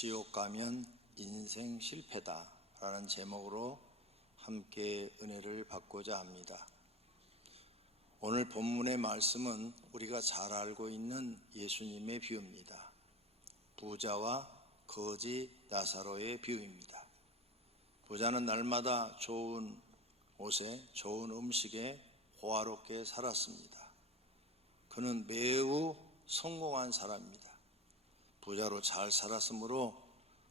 지옥 가면 인생 실패다 라는 제목으로 함께 은혜를 받고자 합니다. 오늘 본문의 말씀은 우리가 잘 알고 있는 예수님의 비유입니다. 부자와 거지 나사로의 비유입니다. 부자는 날마다 좋은 옷에 좋은 음식에 호화롭게 살았습니다. 그는 매우 성공한 사람입니다. 부자로 잘 살았으므로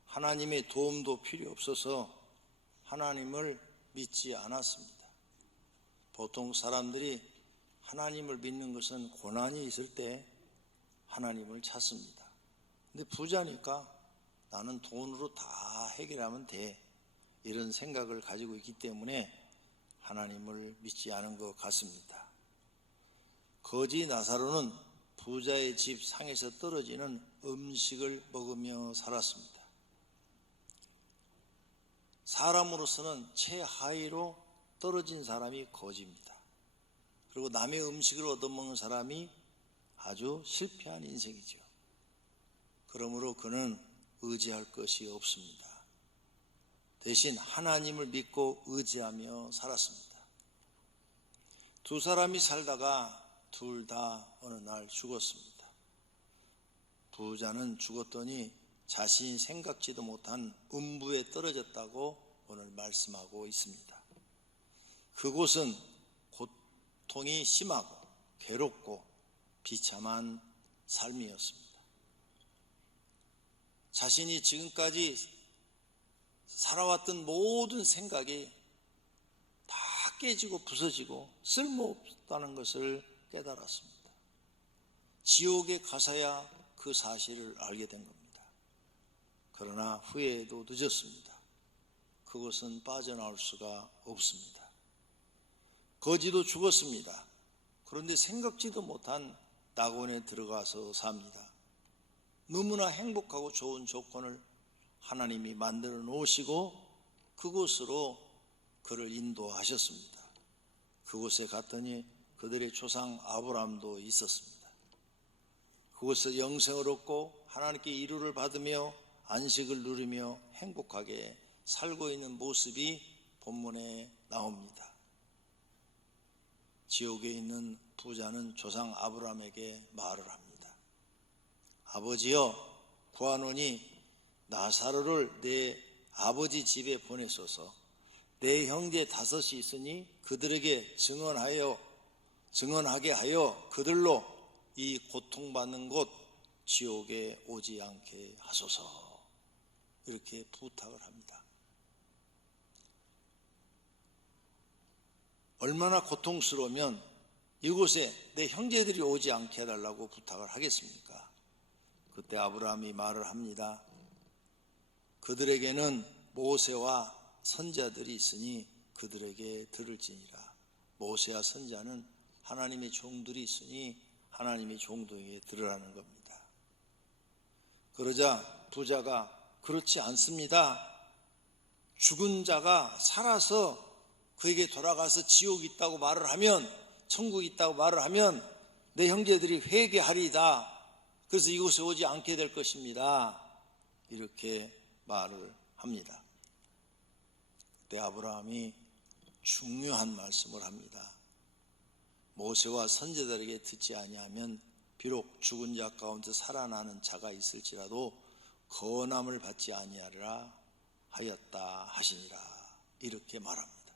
하나님의 도움도 필요 없어서 하나님을 믿지 않았습니다. 보통 사람들이 하나님을 믿는 것은 고난이 있을 때 하나님을 찾습니다. 근데 부자니까 나는 돈으로 다 해결하면 돼, 이런 생각을 가지고 있기 때문에 하나님을 믿지 않은 것 같습니다. 거지 나사로는 부자의 집 상에서 떨어지는 음식을 먹으며 살았습니다. 사람으로서는 최하위로 떨어진 사람이 거지입니다. 그리고 남의 음식을 얻어먹는 사람이 아주 실패한 인생이죠. 그러므로 그는 의지할 것이 없습니다. 대신 하나님을 믿고 의지하며 살았습니다. 두 사람이 살다가 둘 다 어느 날 죽었습니다. 부자는 죽었더니 자신이 생각지도 못한 음부에 떨어졌다고 오늘 말씀하고 있습니다. 그곳은 고통이 심하고 괴롭고 비참한 삶이었습니다. 자신이 지금까지 살아왔던 모든 생각이 다 깨지고 부서지고 쓸모없다는 것을 깨달았습니다. 지옥에 가서야 그 사실을 알게 된 겁니다. 그러나 후회해도 늦었습니다. 그것은 빠져나올 수가 없습니다. 거지도 죽었습니다. 그런데 생각지도 못한 낙원에 들어가서 삽니다. 너무나 행복하고 좋은 조건을 하나님이 만들어 놓으시고 그곳으로 그를 인도하셨습니다. 그곳에 갔더니 그들의 조상 아브라함도 있었습니다. 그곳에서 영생을 얻고 하나님께 이루를 받으며 안식을 누리며 행복하게 살고 있는 모습이 본문에 나옵니다. 지옥에 있는 부자는 조상 아브라함에게 말을 합니다. 아버지여, 구하노니 나사로를 내 아버지 집에 보내소서. 내 형제 5이 있으니 그들에게 증언하게 하여 그들로 이 고통받는 곳 지옥에 오지 않게 하소서. 이렇게 부탁을 합니다. 얼마나 고통스러우면 이곳에 내 형제들이 오지 않게 해달라고 부탁을 하겠습니까? 그때 아브라함이 말을 합니다. 그들에게는 모세와 선자들이 있으니 그들에게 들을지니라. 모세와 선자는 하나님의 종들이 있으니 하나님의 종들에게 들으라는 겁니다. 그러자 부자가 그렇지 않습니다. 죽은 자가 살아서 그에게 돌아가서 지옥이 있다고 말을 하면, 천국이 있다고 말을 하면 내 형제들이 회개하리이다. 그래서 이곳에 오지 않게 될 것입니다. 이렇게 말을 합니다. 그때 아브라함이 중요한 말씀을 합니다. 모세와 선지자들에게 듣지 아니하면 비록 죽은 자 가운데 살아나는 자가 있을지라도 건함을 받지 아니하리라 하였다 하시니라. 이렇게 말합니다.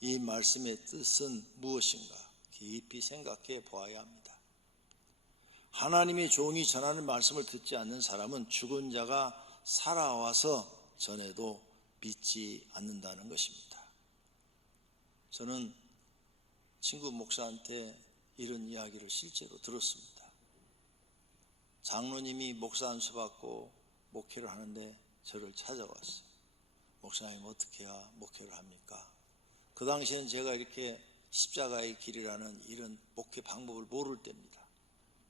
이 말씀의 뜻은 무엇인가 깊이 생각해 보아야 합니다. 하나님의 종이 전하는 말씀을 듣지 않는 사람은 죽은 자가 살아와서 전해도 믿지 않는다는 것입니다. 저는 친구 목사한테 이런 이야기를 실제로 들었습니다. 장로님이 목사 안수 받고 목회를 하는데 저를 찾아왔어요. 목사님, 어떻게 해야 목회를 합니까? 그 당시에는 제가 이렇게 십자가의 길이라는 이런 목회 방법을 모를 때입니다.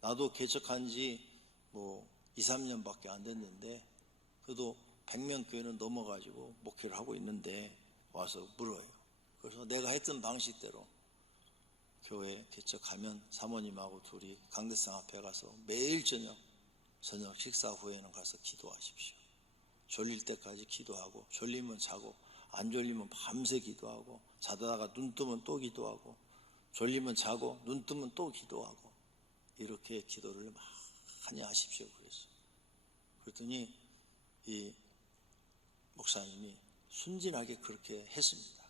나도 개척한 지 2, 3년밖에 안 됐는데 그래도 100명 교회는 넘어가지고 목회를 하고 있는데 와서 물어요. 그래서 내가 했던 방식대로 교회 개척하면 사모님하고 둘이 강대상 앞에 가서 매일 저녁 식사 후에는 가서 기도하십시오. 졸릴 때까지 기도하고, 졸리면 자고, 안 졸리면 밤새 기도하고, 자다가 눈 뜨면 또 기도하고, 졸리면 자고, 눈 뜨면 또 기도하고, 이렇게 기도를 많이 하십시오 그랬어요. 그랬더니 이 목사님이 순진하게 그렇게 했습니다.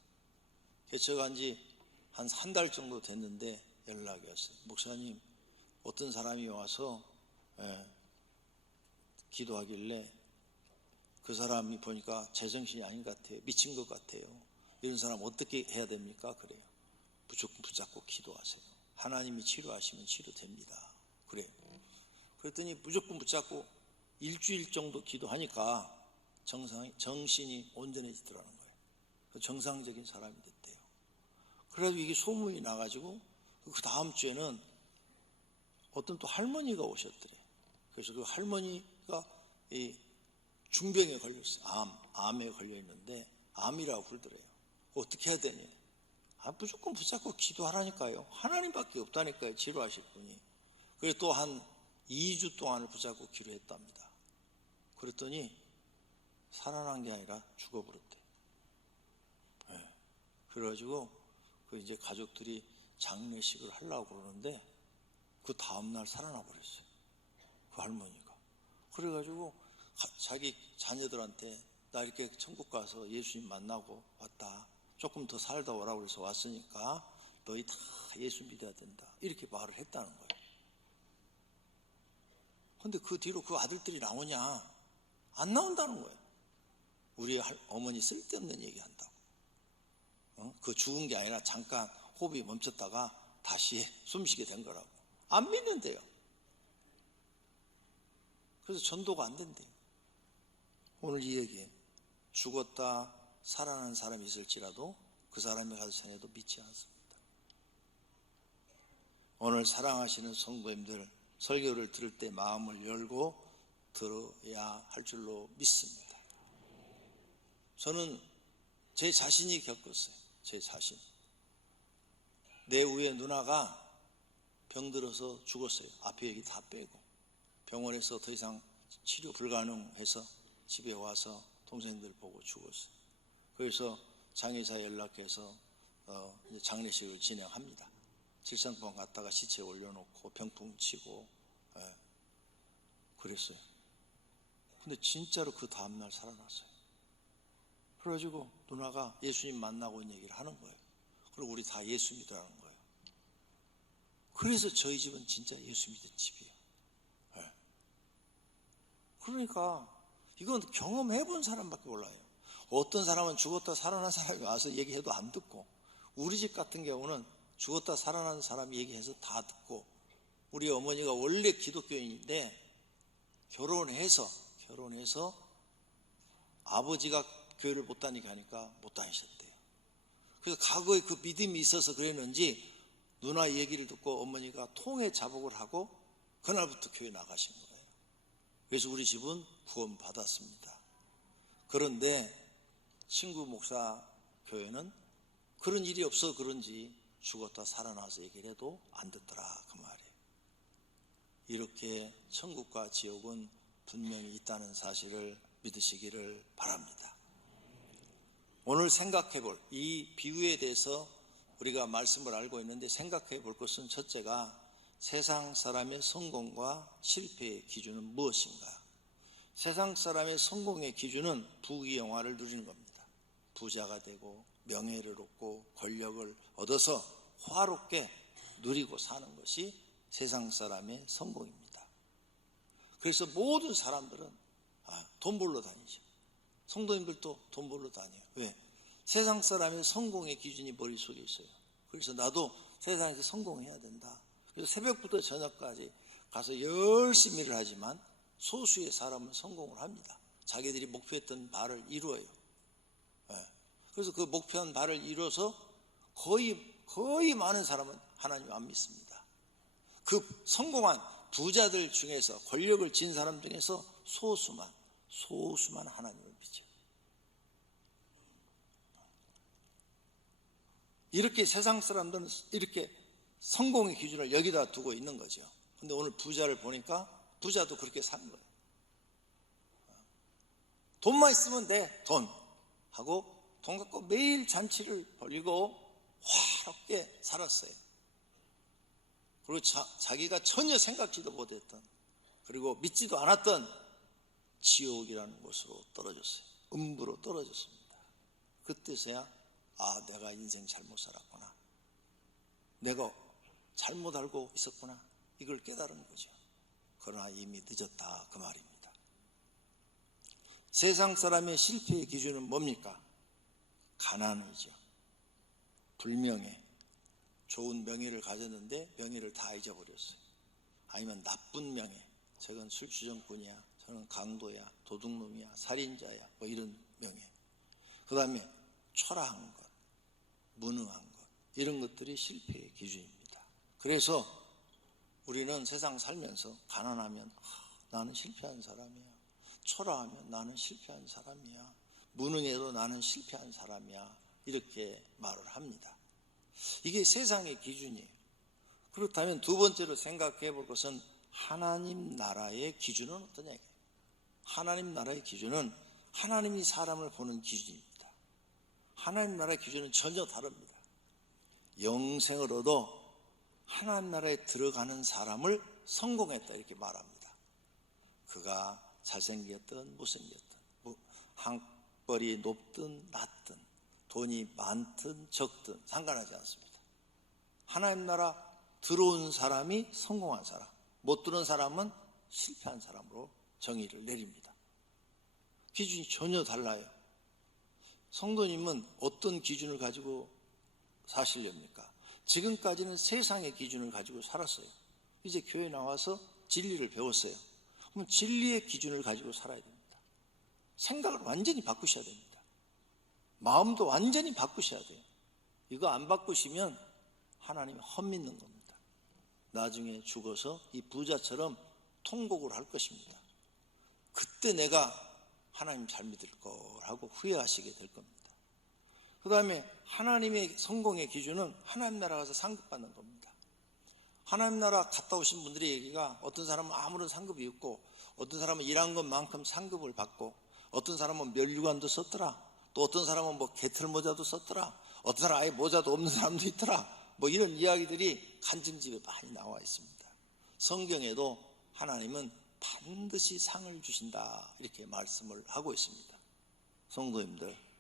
개척한 지 한 3달 정도 됐는데 연락이 왔어요. 목사님, 어떤 사람이 와서 기도하길래 그 사람이 보니까 제정신이 아닌 것 같아요. 미친 것 같아요. 이런 사람 어떻게 해야 됩니까? 그래요. 무조건 붙잡고 기도하세요. 하나님이 치료하시면 치료됩니다. 그래요. 그랬더니 무조건 붙잡고 일주일 정도 기도하니까 정신이 온전해지더라는 거예요. 정상적인 사람이 됐대요. 그래도 이게 소문이 나가지고 그 다음 주에는 어떤 또 할머니가 오셨더래요. 그래서 그 할머니가 이 중병에 걸렸어요. 암에 걸려있는데 암이라고 그러더래요. 어떻게 해야 되니? 무조건 붙잡고 기도하라니까요. 하나님밖에 없다니까요. 치료하실 분이. 그래서 또 한 2주 동안을 붙잡고 기도했답니다. 그랬더니 살아난 게 아니라 죽어버렸대. 네. 그래가지고 그 이제 가족들이 장례식을 하려고 그러는데 그 다음날 살아나 버렸어요. 그 할머니가. 그래가지고 자기 자녀들한테 나 이렇게 천국 가서 예수님 만나고 왔다. 조금 더 살다 오라고 그래서 왔으니까 너희 다 예수 믿어야 된다. 이렇게 말을 했다는 거예요. 근데 그 뒤로 그 아들들이 나오냐? 안 나온다는 거예요. 우리 어머니 쓸데없는 얘기 한다고. 그 죽은 게 아니라 잠깐 호흡이 멈췄다가 다시 숨쉬게 된 거라고. 안 믿는데요. 그래서 전도가 안 된대요. 오늘 이 얘기에 죽었다 살아난 사람이 있을지라도 그 사람이 가서 전해도 믿지 않습니다. 오늘 사랑하시는 성도님들, 설교를 들을 때 마음을 열고 들어야 할 줄로 믿습니다. 저는 제 자신이 겪었어요. 제 자신. 내 위에 누나가 병들어서 죽었어요. 앞에 얘기 다 빼고. 병원에서 더 이상 치료 불가능해서 집에 와서 동생들 보고 죽었어요. 그래서 장의사 연락해서 장례식을 진행합니다. 직선병 갔다가 시체 올려놓고 병풍 치고 그랬어요. 근데 진짜로 그 다음날 살아났어요. 그래가지고 누나가 예수님 만나고 온 얘기를 하는 거예요. 그리고 우리 다 예수 믿으라는 거예요. 그래서 저희 집은 진짜 예수 믿은 집이에요. 네. 그러니까 이건 경험해본 사람밖에 몰라요. 어떤 사람은 죽었다 살아난 사람이 와서 얘기해도 안 듣고, 우리 집 같은 경우는 죽었다 살아난 사람이 얘기해서 다 듣고, 우리 어머니가 원래 기독교인인데 결혼해서 아버지가 교회를 못 다니게 하니까 못 다니셨대요. 그래서 과거에 그 믿음이 있어서 그랬는지 누나 얘기를 듣고 어머니가 통회 자복을 하고 그날부터 교회 나가신 거예요. 그래서 우리 집은 구원 받았습니다. 그런데 친구 목사 교회는 그런 일이 없어 그런지 죽었다 살아나서 얘기를 해도 안 듣더라 그 말이에요. 이렇게 천국과 지옥은 분명히 있다는 사실을 믿으시기를 바랍니다. 오늘 생각해 볼 이 비유에 대해서 우리가 말씀을 알고 있는데 생각해 볼 것은 첫째가 세상 사람의 성공과 실패의 기준은 무엇인가? 세상 사람의 성공의 기준은 부귀영화를 누리는 겁니다. 부자가 되고 명예를 얻고 권력을 얻어서 화롭게 누리고 사는 것이 세상 사람의 성공입니다. 그래서 모든 사람들은 돈 벌러 다니죠. 성도님들도 돈 벌러 다녀요. 왜? 세상 사람의 성공의 기준이 머릿속에 있어요. 그래서 나도 세상에서 성공해야 된다. 그래서 새벽부터 저녁까지 가서 열심히 일을 하지만 소수의 사람은 성공을 합니다. 자기들이 목표했던 바를 이루어요. 그래서 그 목표한 바를 이루어서 거의 많은 사람은 하나님 안 믿습니다. 그 성공한 부자들 중에서 권력을 쥔 사람 중에서 소수만 하나님을 믿죠. 이렇게 세상 사람들은 이렇게 성공의 기준을 여기다 두고 있는 거죠. 근데 오늘 부자를 보니까 부자도 그렇게 산 거예요. 돈만 있으면 돼, 돈 하고 돈 갖고 매일 잔치를 벌이고 화롭게 살았어요. 그리고 자기가 전혀 생각지도 못했던, 그리고 믿지도 않았던 지옥이라는 곳으로 떨어졌어요. 음부로 떨어졌습니다. 그때서야 내가 인생 잘못 살았구나, 내가 잘못 알고 있었구나, 이걸 깨달은 거죠. 그러나 이미 늦었다, 그 말입니다. 세상 사람의 실패의 기준은 뭡니까? 가난이죠. 불명예. 좋은 명예를 가졌는데 명예를 다 잊어버렸어요. 아니면 나쁜 명예. 저건 술주정꾼이야, 저는 강도야, 도둑놈이야, 살인자야, 뭐 이런 명예. 그 다음에 초라한 것, 무능한 것, 이런 것들이 실패의 기준입니다. 그래서 우리는 세상 살면서 가난하면 나는 실패한 사람이야, 초라하면 나는 실패한 사람이야, 무능해도 나는 실패한 사람이야, 이렇게 말을 합니다. 이게 세상의 기준이에요. 그렇다면 두 번째로 생각해 볼 것은 하나님 나라의 기준은 어떠냐. 하나님 나라의 기준은 하나님이 사람을 보는 기준입니다. 하나님 나라의 기준은 전혀 다릅니다. 영생을 얻어 하나님 나라에 들어가는 사람을 성공했다, 이렇게 말합니다. 그가 잘생겼든 못생겼든, 학벌이 높든 낮든, 돈이 많든 적든 상관하지 않습니다. 하나님 나라 들어온 사람이 성공한 사람, 못 들어온 사람은 실패한 사람으로 정의를 내립니다. 기준이 전혀 달라요. 성도님은 어떤 기준을 가지고 사시렵니까? 지금까지는 세상의 기준을 가지고 살았어요. 이제 교회 나와서 진리를 배웠어요. 그럼 진리의 기준을 가지고 살아야 됩니다. 생각을 완전히 바꾸셔야 됩니다. 마음도 완전히 바꾸셔야 돼요. 이거 안 바꾸시면 하나님 헛믿는 겁니다. 나중에 죽어서 이 부자처럼 통곡을 할 것입니다. 그때 내가 하나님 잘 믿을 걸 하고 후회하시게 될 겁니다. 그 다음에 하나님의 성공의 기준은 하나님 나라 가서 상급받는 겁니다. 하나님 나라 갔다 오신 분들의 얘기가, 어떤 사람은 아무런 상급이 없고, 어떤 사람은 일한 것만큼 상급을 받고, 어떤 사람은 면류관도 썼더라, 또 어떤 사람은 뭐 개털 모자도 썼더라, 어떤 사람은 아예 모자도 없는 사람도 있더라, 뭐 이런 이야기들이 간증집에 많이 나와 있습니다. 성경에도 하나님은 반드시 상을 주신다, 이렇게 말씀을 하고 있습니다. 성도님들,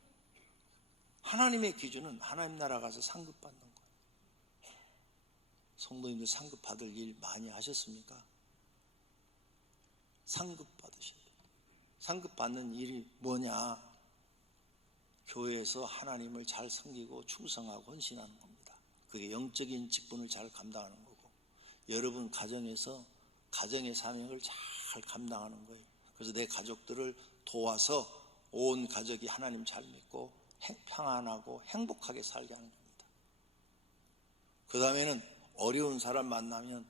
하나님의 기준은 하나님 나라 가서 상급 받는 거예요. 성도님들 상급 받을 일 많이 하셨습니까? 상급 받으셔야 돼요. 상급 받는 일이 뭐냐? 교회에서 하나님을 잘 섬기고 충성하고 헌신하는 겁니다. 그게 영적인 직분을 잘 감당하는 거고, 여러분 가정에서 가정의 사명을 잘 감당하는 거예요. 그래서 내 가족들을 도와서 온 가족이 하나님 잘 믿고 평안하고 행복하게 살게 하는 겁니다. 그 다음에는 어려운 사람 만나면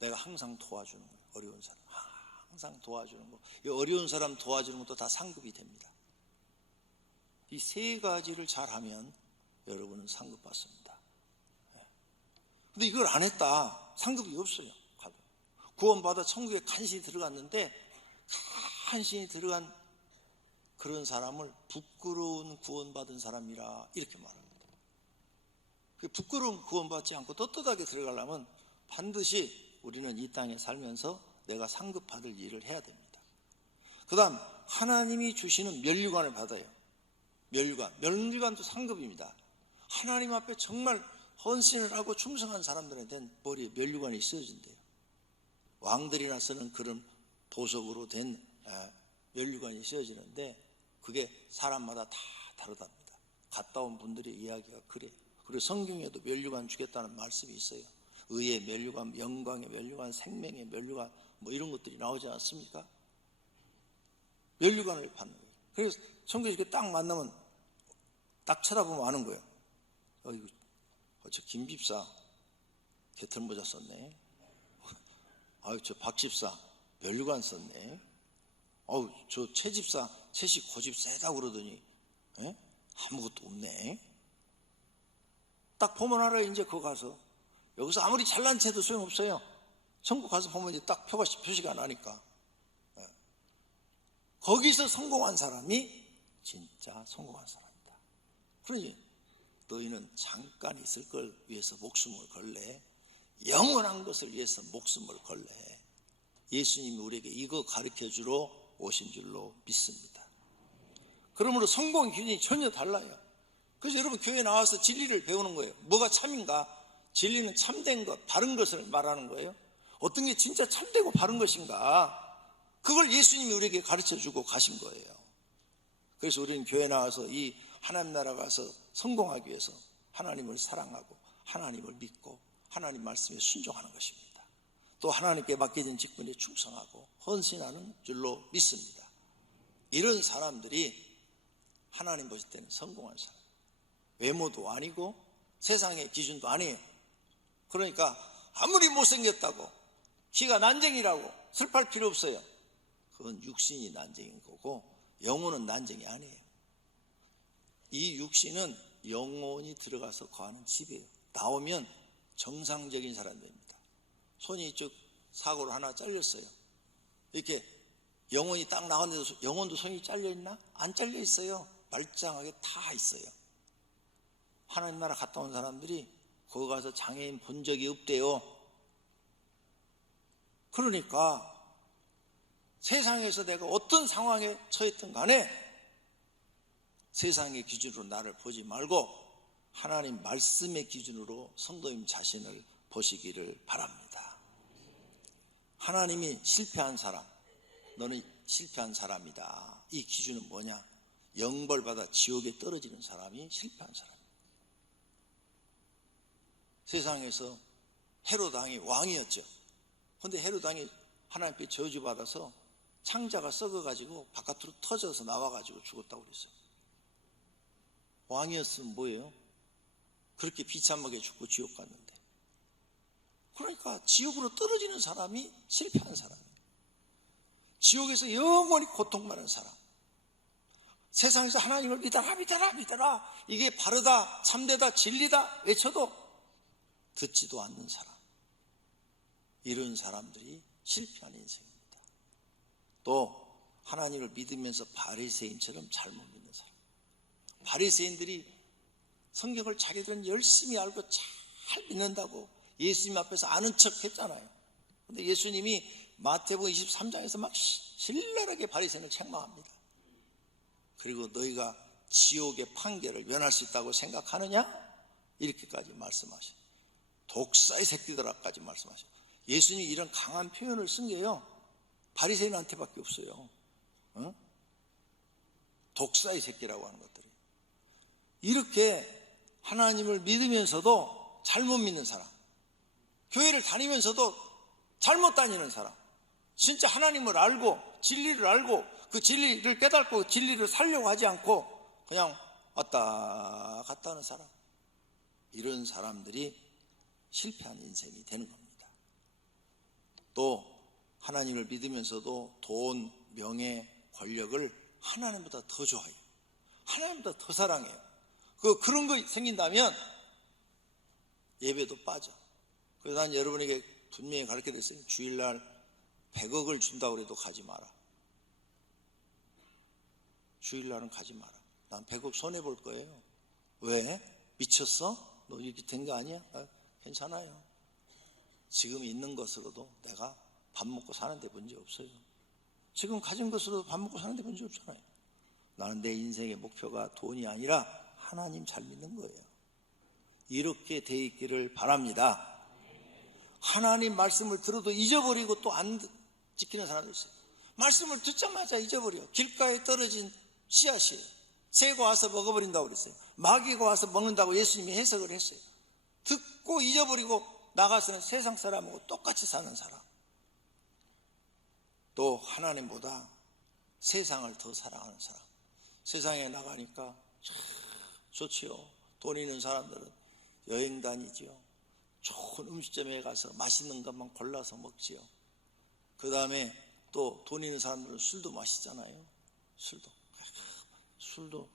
내가 항상 도와주는 거예요. 어려운 사람 항상 도와주는 거. 이 어려운 사람 도와주는 것도 다 상급이 됩니다. 이 세 가지를 잘하면 여러분은 상급 받습니다. 근데 이걸 안 했다, 상급이 없어요. 구원받아 천국에 간신히 들어갔는데, 간신히 들어간 그런 사람을 부끄러운 구원받은 사람이라 이렇게 말합니다. 부끄러운 구원받지 않고 떳떳하게 들어가려면 반드시 우리는 이 땅에 살면서 내가 상급 받을 일을 해야 됩니다. 그 다음 하나님이 주시는 면류관을 받아요. 면류관도 상급입니다. 하나님 앞에 정말 헌신을 하고 충성한 사람들한테는 머리에 면류관이 쓰여진대요. 왕들이나 쓰는 그런 보석으로 된 면류관이 쓰여지는데, 그게 사람마다 다 다르답니다. 갔다 온 분들의 이야기가 그래요. 그리고 성경에도 면류관 주겠다는 말씀이 있어요. 의의 면류관, 영광의 면류관, 생명의 면류관, 뭐 이런 것들이 나오지 않습니까? 면류관을 받는 거예요. 그래서 성경에 이렇게 딱 만나면 딱 쳐다보면 아는 거예요. 이거 저 김집사 개털모자 썼네. 저 박집사 면류관 썼네. 저 최집사 채식 고집 세다고 그러더니 아무것도 없네. 딱 보면 알아요. 이제 그거 가서 여기서 아무리 잘난 채도 소용없어요. 천국 가서 보면 이제 딱 표시가 나니까. 거기서 성공한 사람이 진짜 성공한 사람이다. 그러니 너희는 잠깐 있을 걸 위해서 목숨을 걸래. 영원한 것을 위해서 목숨을 걸래. 예수님이 우리에게 이거 가르쳐주러 오신 줄로 믿습니다. 그러므로 성공의 기준이 전혀 달라요. 그래서 여러분 교회 나와서 진리를 배우는 거예요. 뭐가 참인가? 진리는 참된 것, 바른 것을 말하는 거예요. 어떤 게 진짜 참되고 바른 것인가? 그걸 예수님이 우리에게 가르쳐주고 가신 거예요. 그래서 우리는 교회 나와서 이 하나님 나라 가서 성공하기 위해서 하나님을 사랑하고 하나님을 믿고 하나님 말씀에 순종하는 것입니다. 또 하나님께 맡겨진 직분에 충성하고 헌신하는 줄로 믿습니다. 이런 사람들이 하나님 보실 때는 성공한 사람. 외모도 아니고 세상의 기준도 아니에요. 그러니까 아무리 못생겼다고 키가 난쟁이라고 슬퍼할 필요 없어요. 그건 육신이 난쟁인 거고 영혼은 난쟁이 아니에요. 이 육신은 영혼이 들어가서 거하는 집이에요. 나오면 정상적인 사람 됩니다. 손이 이쪽 사고로 하나 잘렸어요. 이렇게 영혼이 딱 나왔는데도 영혼도 손이 잘려있나? 안 잘려있어요. 말짱하게 다 있어요. 하나님 나라 갔다 온 사람들이 거기 가서 장애인 본 적이 없대요. 그러니까 세상에서 내가 어떤 상황에 처했든 간에 세상의 기준으로 나를 보지 말고 하나님 말씀의 기준으로 성도님 자신을 보시기를 바랍니다. 하나님이 실패한 사람, 너는 실패한 사람이다. 이 기준은 뭐냐? 영벌받아 지옥에 떨어지는 사람이 실패한 사람입니다. 세상에서 헤롯 왕이 왕이었죠. 그런데 헤롯 왕이 하나님께 저주받아서 창자가 썩어가지고 바깥으로 터져서 나와가지고 죽었다고 그랬어요. 왕이었으면 뭐예요? 그렇게 비참하게 죽고 지옥 갔는데. 그러니까 지옥으로 떨어지는 사람이 실패한 사람이에요. 지옥에서 영원히 고통받는 사람. 세상에서 하나님을 믿어라 믿어라 믿어라 이게 바르다 참되다 진리다 외쳐도 듣지도 않는 사람. 이런 사람들이 실패한 인생입니다. 또 하나님을 믿으면서 바리새인처럼 잘못 믿는 사람. 바리새인들이 성경을 자기들은 열심히 알고 잘 믿는다고 예수님 앞에서 아는 척 했잖아요. 그런데 예수님이 마태복음 23장에서 막 신랄하게 바리새인을 책망합니다. 그리고 너희가 지옥의 판결을 면할 수 있다고 생각하느냐? 이렇게까지 말씀하시고 독사의 새끼들아까지 말씀하시고 예수님이 이런 강한 표현을 쓴 게요 바리새인한테밖에 없어요. 독사의 새끼라고 하는 것들이. 이렇게 하나님을 믿으면서도 잘못 믿는 사람, 교회를 다니면서도 잘못 다니는 사람, 진짜 하나님을 알고 진리를 알고 그 진리를 깨닫고 진리를 살려고 하지 않고 그냥 왔다 갔다 하는 사람, 이런 사람들이 실패한 인생이 되는 겁니다. 또 하나님을 믿으면서도 돈, 명예, 권력을 하나님보다 더 좋아해요. 하나님보다 더 사랑해요. 그런 거 생긴다면 예배도 빠져. 그래서 난 여러분에게 분명히 가르쳐드렸어요. 주일날 100억을 준다고 해도 가지 마라. 주일날은 가지 마라. 난 100억 손해볼 거예요. 왜? 미쳤어? 너 이렇게 된 거 아니야? 괜찮아요. 지금 있는 것으로도 내가 밥 먹고 사는데 문제 없어요. 지금 가진 것으로도 밥 먹고 사는데 문제 없잖아요. 나는 내 인생의 목표가 돈이 아니라 하나님 잘 믿는 거예요. 이렇게 돼 있기를 바랍니다. 하나님 말씀을 들어도 잊어버리고 또 안 지키는 사람도 있어요. 말씀을 듣자마자 잊어버려. 길가에 떨어진 씨앗이에요. 새가 와서 먹어버린다고 그랬어요. 마귀가 와서 먹는다고 예수님이 해석을 했어요. 듣고 잊어버리고 나가서는 세상 사람하고 똑같이 사는 사람. 또 하나님보다 세상을 더 사랑하는 사람. 세상에 나가니까 참 좋지요. 돈 있는 사람들은 여행 다니지요. 좋은 음식점에 가서 맛있는 것만 골라서 먹지요. 그 다음에 또 돈 있는 사람들은 술도 마시잖아요. 술도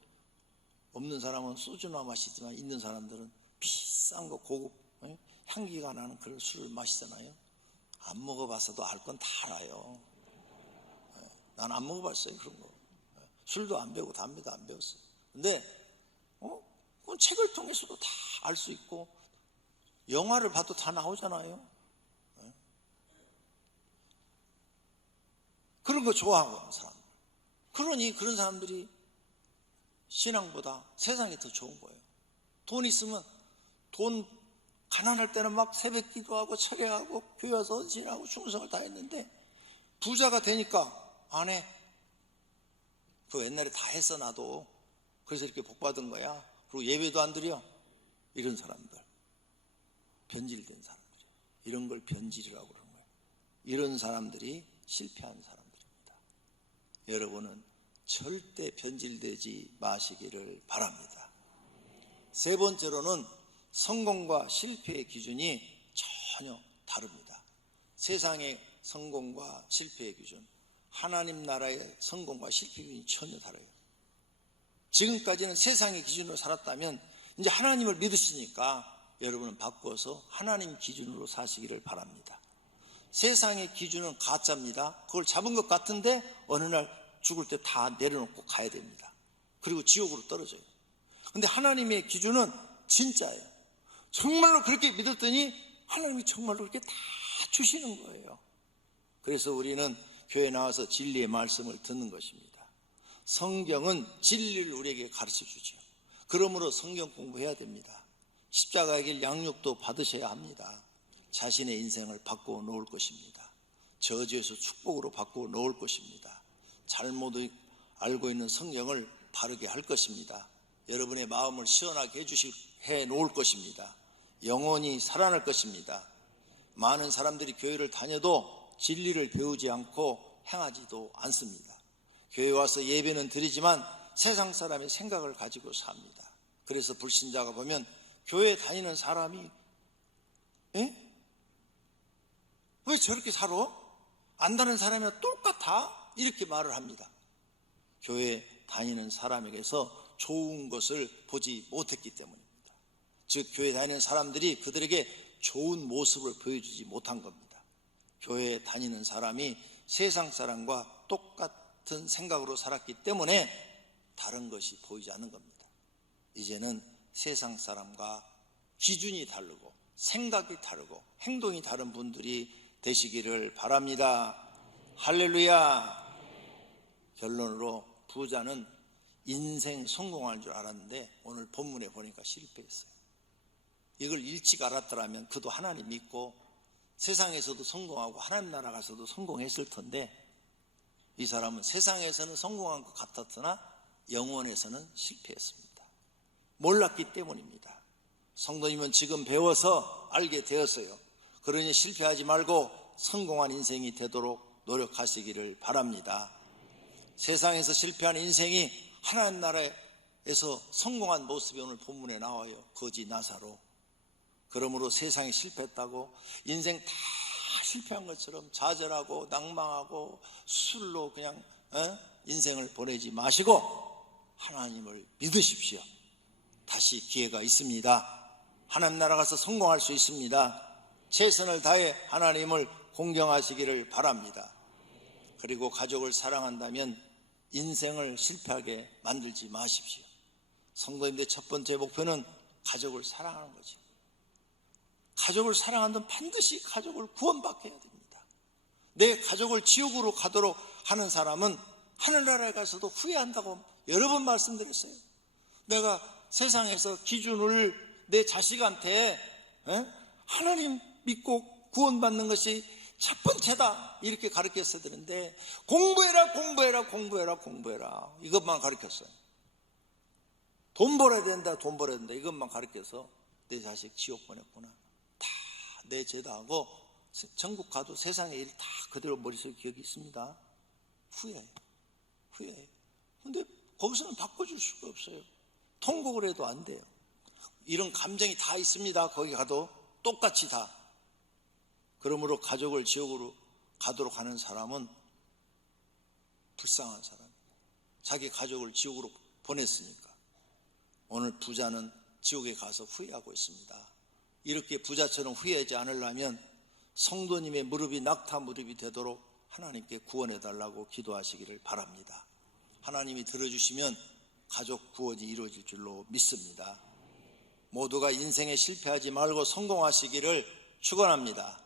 없는 사람은 소주나 마시지만 있는 사람들은 비싼 거 고급 향기가 나는 그런 술을 마시잖아요. 안 먹어봤어도 알 건 다 알아요. 난 안 먹어봤어요, 그런 거. 술도 안 배우고 담배도 안 배웠어요. 근데 그건 책을 통해서도 다 알 수 있고 영화를 봐도 다 나오잖아요. 그런 거 좋아하는 사람들. 그러니 그런 사람들이 신앙보다 세상이 더 좋은 거예요. 돈 있으면 가난할 때는 막 새벽 기도하고 철회하고 교회 와서 헌신하고 충성을 다 했는데 부자가 되니까 안 해. 그거 옛날에 다 했어 나도. 그래서 이렇게 복 받은 거야. 그리고 예배도 안 드려. 이런 사람들. 변질된 사람들. 이런 걸 변질이라고 그러는 거예요. 이런 사람들이 실패한 사람들입니다. 여러분은 절대 변질되지 마시기를 바랍니다. 세 번째로는 성공과 실패의 기준이 전혀 다릅니다. 세상의 성공과 실패의 기준, 하나님 나라의 성공과 실패의 기준이 전혀 다르요. 지금까지는 세상의 기준으로 살았다면 이제 하나님을 믿으시니까 여러분은 바꿔서 하나님 기준으로 사시기를 바랍니다. 세상의 기준은 가짜입니다. 그걸 잡은 것 같은데 어느 날 죽을 때 다 내려놓고 가야 됩니다. 그리고 지옥으로 떨어져요. 근데 하나님의 기준은 진짜예요. 정말로 그렇게 믿었더니 하나님이 정말로 그렇게 다 주시는 거예요. 그래서 우리는 교회에 나와서 진리의 말씀을 듣는 것입니다. 성경은 진리를 우리에게 가르쳐 주죠. 그러므로 성경 공부해야 됩니다. 십자가의 길 양육도 받으셔야 합니다. 자신의 인생을 바꾸어 놓을 것입니다. 저주에서 축복으로 바꾸어 놓을 것입니다. 잘못 알고 있는 성경을 바르게 할 것입니다. 여러분의 마음을 시원하게 해 놓을 것입니다. 영혼이 살아날 것입니다. 많은 사람들이 교회를 다녀도 진리를 배우지 않고 행하지도 않습니다. 교회 와서 예배는 드리지만 세상 사람의 생각을 가지고 삽니다. 그래서 불신자가 보면 교회 다니는 사람이 왜 저렇게 살아? 안다는 사람이랑 똑같아? 이렇게 말을 합니다. 교회 다니는 사람에게서 좋은 것을 보지 못했기 때문입니다. 즉 교회 다니는 사람들이 그들에게 좋은 모습을 보여주지 못한 겁니다. 교회 다니는 사람이 세상 사람과 똑같은 생각으로 살았기 때문에 다른 것이 보이지 않는 겁니다. 이제는 세상 사람과 기준이 다르고 생각이 다르고 행동이 다른 분들이 되시기를 바랍니다. 할렐루야. 결론으로 부자는 인생 성공할 줄 알았는데 오늘 본문에 보니까 실패했어요. 이걸 일찍 알았더라면 그도 하나님 믿고 세상에서도 성공하고 하나님 나라 가서도 성공했을 텐데 이 사람은 세상에서는 성공한 것 같았으나 영혼에서는 실패했습니다. 몰랐기 때문입니다. 성도님은 지금 배워서 알게 되었어요. 그러니 실패하지 말고 성공한 인생이 되도록 노력하시기를 바랍니다. 세상에서 실패한 인생이 하나님 나라에서 성공한 모습이 오늘 본문에 나와요. 거지 나사로. 그러므로 세상에 실패했다고 인생 다 실패한 것처럼 좌절하고 낭망하고 술로 그냥 인생을 보내지 마시고 하나님을 믿으십시오. 다시 기회가 있습니다. 하나님 나라 가서 성공할 수 있습니다. 최선을 다해 하나님을 공경하시기를 바랍니다. 그리고 가족을 사랑한다면 인생을 실패하게 만들지 마십시오. 성도님들의 첫 번째 목표는 가족을 사랑하는 거죠. 가족을 사랑한다면 반드시 가족을 구원받게 해야 됩니다. 내 가족을 지옥으로 가도록 하는 사람은 하늘나라에 가서도 후회한다고 여러 번 말씀드렸어요. 내가 세상에서 기준을 내 자식한테 하나님 믿고 구원받는 것이 첫 번째다 이렇게 가르쳤어야 되는데 공부해라 공부해라 공부해라 공부해라 이것만 가르쳤어요. 돈 벌어야 된다 돈 벌어야 된다 이것만 가르쳐서 내 자식 지옥 보냈구나. 다 내 죄다하고 천국 가도 세상의 일 다 그대로 머릿속에 기억이 있습니다. 후회. 근데 거기서는 바꿔줄 수가 없어요. 통곡을 해도 안 돼요. 이런 감정이 다 있습니다. 거기 가도 똑같이 다. 그러므로 가족을 지옥으로 가도록 하는 사람은 불쌍한 사람. 자기 가족을 지옥으로 보냈으니까. 오늘 부자는 지옥에 가서 후회하고 있습니다. 이렇게 부자처럼 후회하지 않으려면 성도님의 무릎이 낙타 무릎이 되도록 하나님께 구원해달라고 기도하시기를 바랍니다. 하나님이 들어주시면 가족 구원이 이루어질 줄로 믿습니다. 모두가 인생에 실패하지 말고 성공하시기를 축원합니다.